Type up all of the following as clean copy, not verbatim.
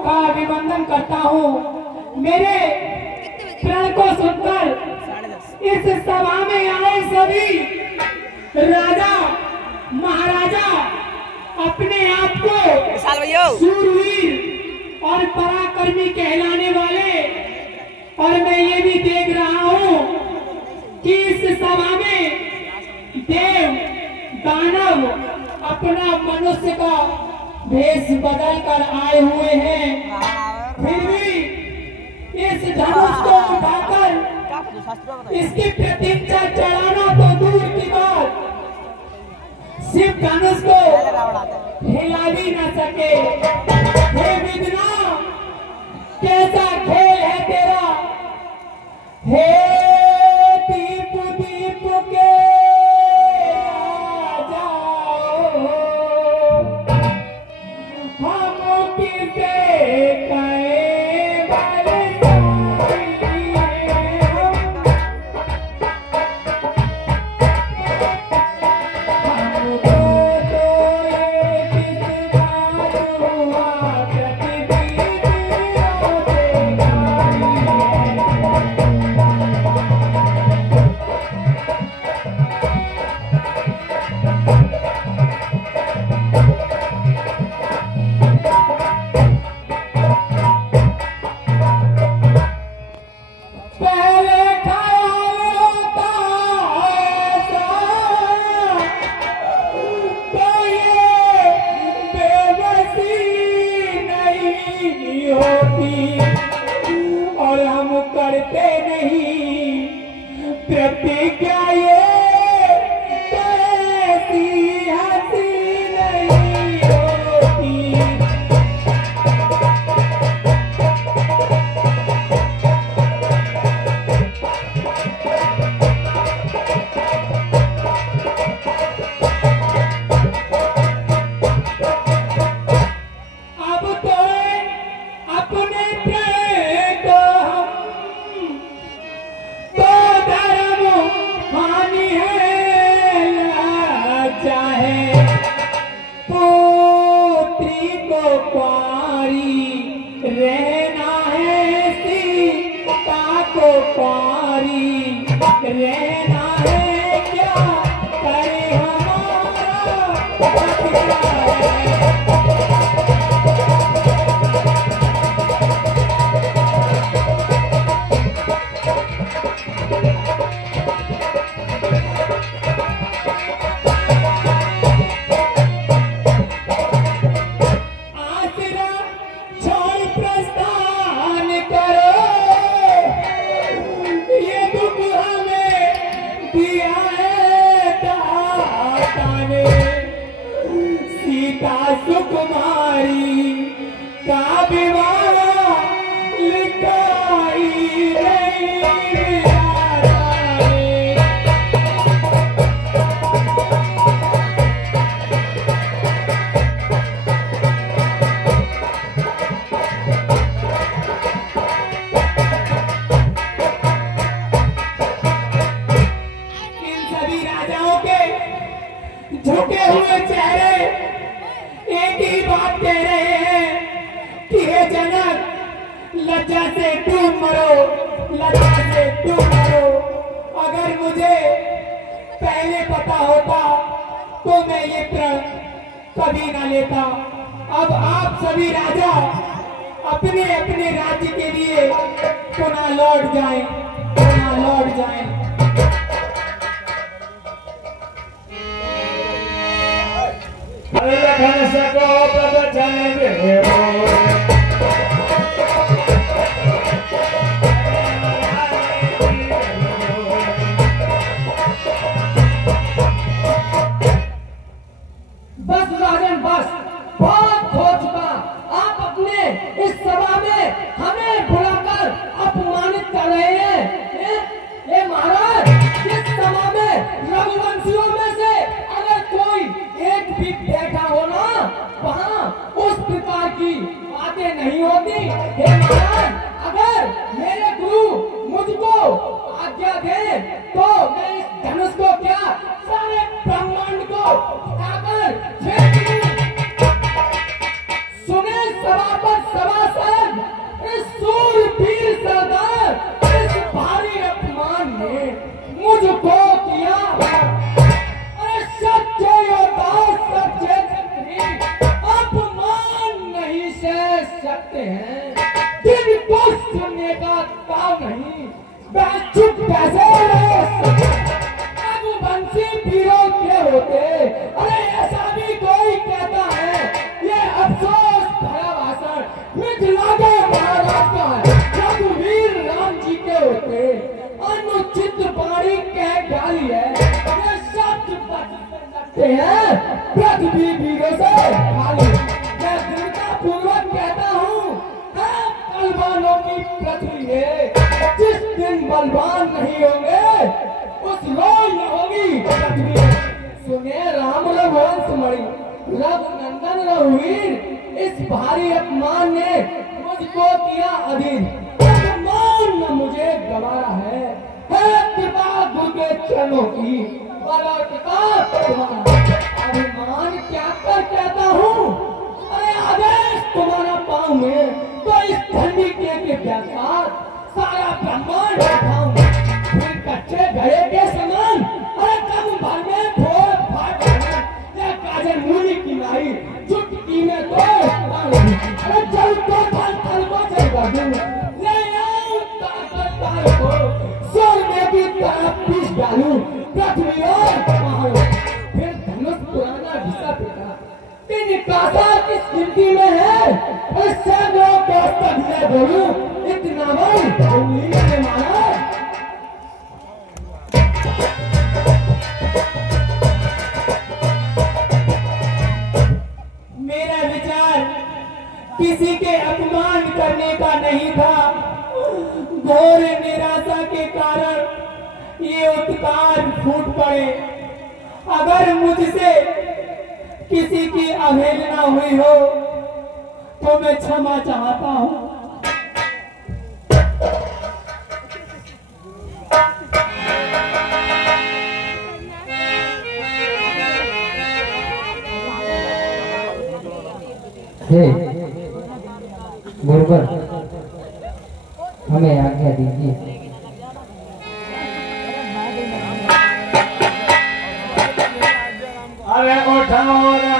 का अभिनंदन करता हूँ। मेरे प्रण को सुनकर इस सभा में आए सभी राजा महाराजा अपने आप को शूरवीर और पराक्रमी कहलाने वाले, और मैं ये भी देख रहा हूँ कि इस सभा में देव दानव अपना मनुष्य का भेष बदल कर आए हुए हैं, फिर भी इस धनुष को उठाकर इसकी प्रतिष्ठा चढ़ाना तो दूर की बात, शिव धनुष को हिला भी न सके। हे विद्ना, कैसा खेल है तेरा, हे दीप दीप के झुके हुए चेहरे एक ही बात कह रहे हैं कि हे जनक, लज्जा से डूब मरो, लज्जा से डूब मरो। अगर मुझे पहले पता होता तो मैं ये प्रण कभी ना लेता। अब आप सभी राजा अपने अपने राज्य के लिए पुनः लौट जाएं, पुनः लौट जाएं। लखन सको प्रवचन देवो, बस राजन बस, बहुत हो चुका। आप अपने इस सभा में हमें बुलाकर अपमानित कर रहे हैं। महाराज, इस सभा में रघुवंशियों में से अगर कोई एक भी बैठा हो ना, वहाँ उस प्रकार की बातें नहीं होती। हे महाराज, अगर मेरे गुरु मुझको आज्ञा दे तो मैं इस धनुष को क्या सारे ब्रह्मांड को उठाकर फेंक दूं। सुने सभा पर सभा सकते हैं, जिनको सुनने का काम नहीं, वह चुप कैसे रहे? रघुवंशी वीरों के होते, अरे ऐसा भी कोई कहता है, ये अफसोस भरा भाषण मिथिला के महाराज का है। रघुवीर राम जी के होते, अनुचित वाणी कह डाली है, ये शब्द बचते हैं पृथ्वी वीरों से खाली। मैं दृढ़ता पूर्वक कहता हूँ, बलवानों की पृथ्वी है, जिस दिन बलवान नहीं होंगे उस रोज न होगी पृथ्वी। सुने राम रघुवंश मणि, रघुनंदन रघुवीर, इस भारी अपमान ने मुझको किया अधीन, अपमान न मुझे गवारा है कृपा गुरु के चरणों की, अभिमान क्या कर कहता हूँ, अरे आदेश तुम्हारा पाँव में, तो इस ठंडी के साथ सारा ब्रह्मांड उठाऊं, फिर कच्चे घड़े के समान, अरे कम भर में फोड़ फाड़ या काजल मूली की लाई, चुटकी में तो अरे जल को तल को चल कर दूं, ले आऊं तार को सोल में भी ताप पीस डालूं, पृथ्वी और पहाड़, फिर धनुष पुराना घिसा पिटा, कासा किस गिनती में है, इससे लोग दोस्त बोलूं, इतना बल उम्मीद ने माना। मेरा विचार किसी के अपमान करने का नहीं था, घोर निराशा के कारण ये उत्कार फूट पड़े। अगर मुझसे किसी की अवहेलना हुई हो तो मैं क्षमा चाहता हूं। हे गुरुवर, हमें आज्ञा दीजिए। अरे उठाओ ना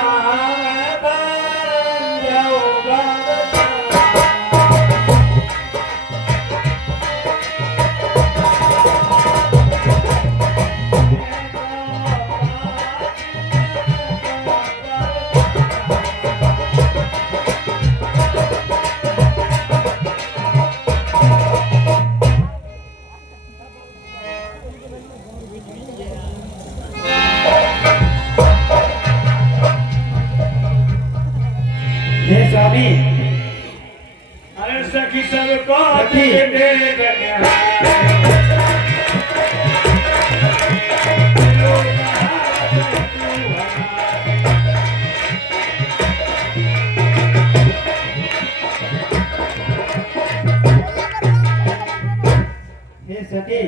स्वामी, अरे सखी सबको दे सके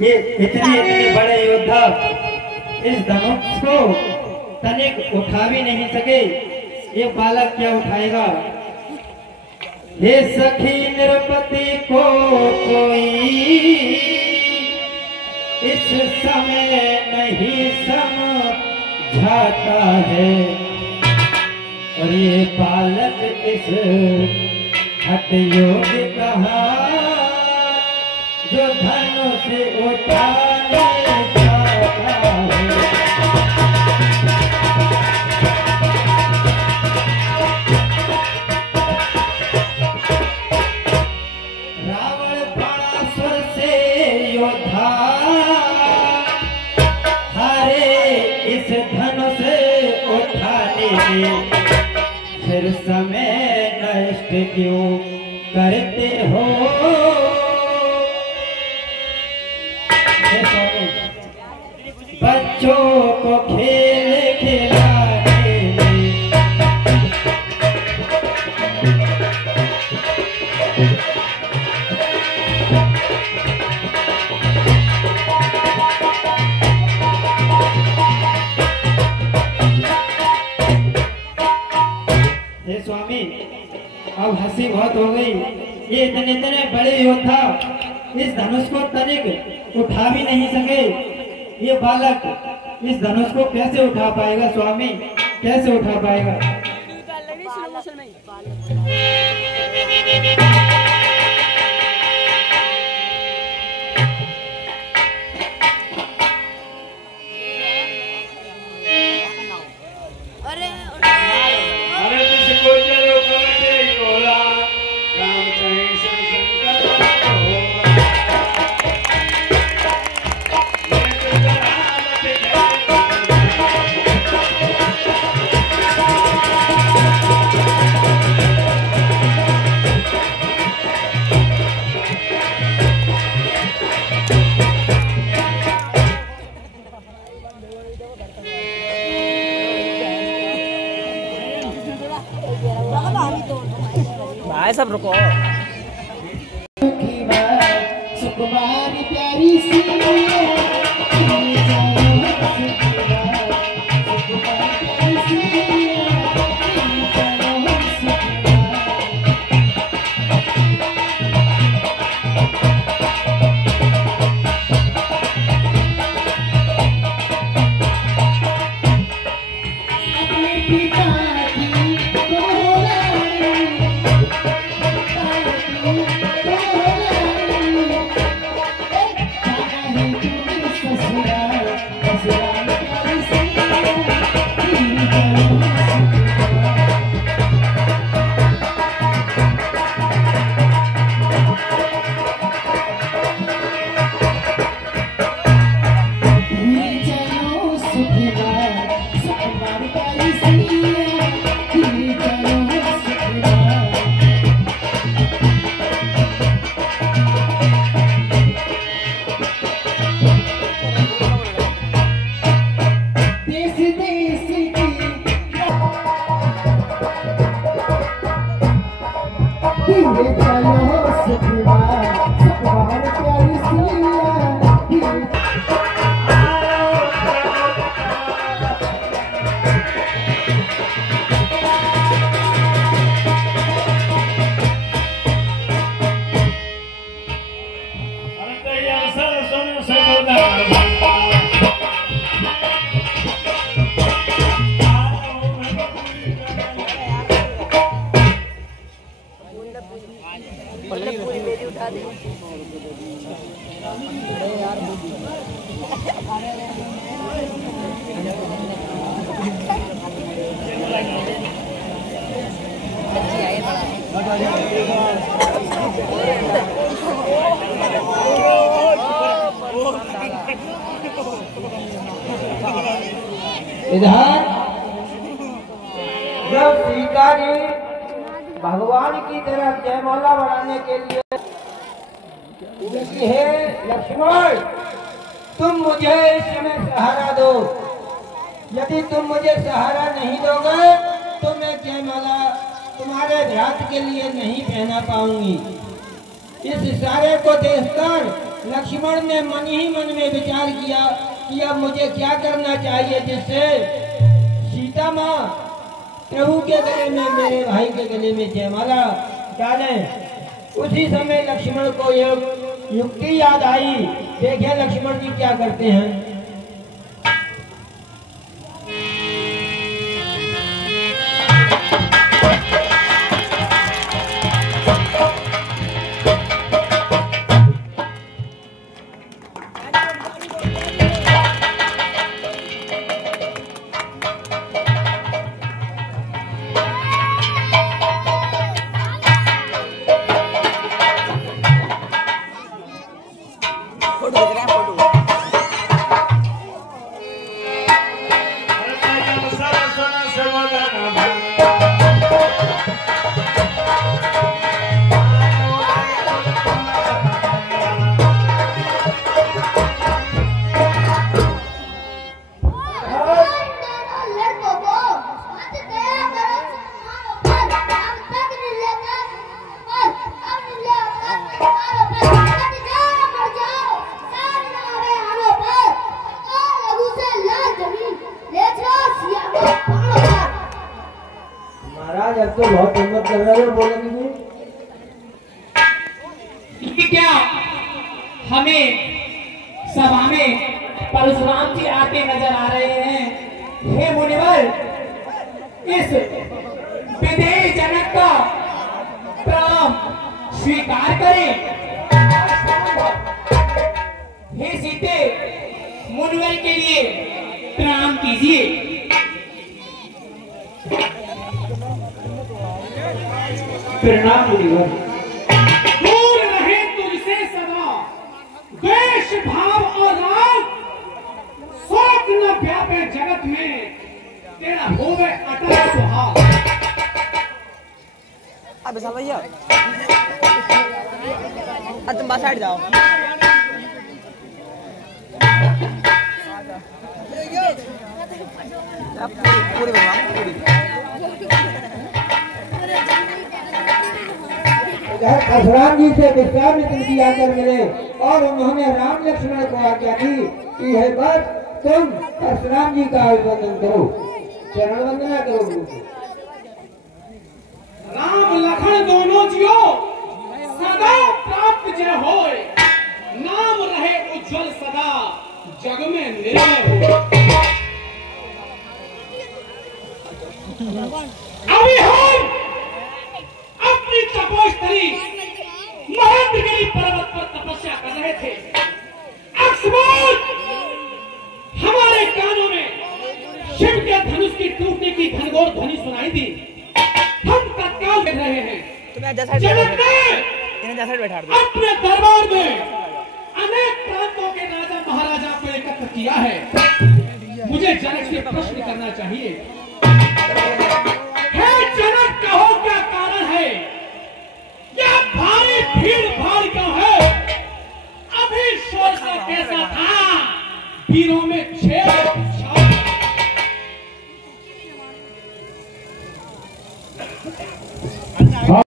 ये इतने बड़े योद्धा इस धनुष को तनिक उठा भी नहीं सके, ये बालक क्या उठाएगा। हे सखी निरपति को कोई इस समय नहीं समझाता है, और ये बालक इस हठ योग कहा जो धनुष उठाने जाता है। फिर समय नष्ट क्यों करते हो। बच्चों को खेल खिलाने स्वामी, अब हंसी बहुत हो गई। ये इतने बड़े योद्धा इस धनुष को तनिक उठा भी नहीं सके, ये बालक इस धनुष को कैसे उठा पाएगा स्वामी, कैसे उठा पाएगा। अरे जिसको चलो कमटे गोला राम कहीं संकट भाई सब रुको। सुकुमारी प्यारी सी इधर जब सीता जी भगवान की तरफ जयमाला बढ़ाने के लिए कहती है, लक्ष्मण तुम मुझे इस समय सहारा दो, यदि तुम मुझे सहारा नहीं दोगे तो मैं जयमाला तुम्हारे भ्रात के लिए नहीं पहना पाऊंगी। इस इशारे को देखकर लक्ष्मण ने मन ही मन में विचार किया कि अब मुझे क्या करना चाहिए जिससे सीता माँ प्रभु के गले में, मेरे भाई के गले में जयमाला डालें। उसी समय लक्ष्मण को एक युक्ति याद आई। देखिए लक्ष्मण जी क्या करते हैं। महाराज अब तो बहुत हिम्मत कर रहे हो बोलेंगे। क्या हमें सभा में परशुराम जी आते नजर आ रहे हैं। हे मुनिवर, इस विदेह जनक का प्राण स्वीकार करें। हे सीते, मुनिवर के लिए प्रणाम कीजिए। प्रणाम मुनिवर। दूर रहे तुझसे सदा द्वेष भाव और राग, शोक न व्यापे जगत में, तेरा होवे अटल सुहाग। अब सब भैया अब तुम बाहर जाओ। पूरी पूरी परशुराम जी से विश्वामित्र जी आकर मिले और उन्होंने राम लक्ष्मण को आज्ञा दी कि है बस तुम परशुराम जी का अभिवंदन करो, चरण वंदना करो। राम लखन दोनों जियो सदा प्राप्त जय होय, नाम रहे उज्जवल सदा जग में निर्भय हो। अभी हम अपनी तपोस्थली महेंद्रगिरी पर्वत पर तपस्या कर रहे थे। अकस्मात हमारे कानों में शिव के धनुष की टूटने की घनघोर ध्वनि सुनाई दी। हम तत्काल देख रहे हैं जनक ने अपने दरबार में अनेक प्रांतों के राजा महाराजा को एकत्र किया है। मुझे जनक से प्रश्न करना चाहिए। हे जनक, कहो क्या कारण है? यह भारी भीड़ भाड़ क्यों है? अभी शोर सा कैसा था? वीरों में छेद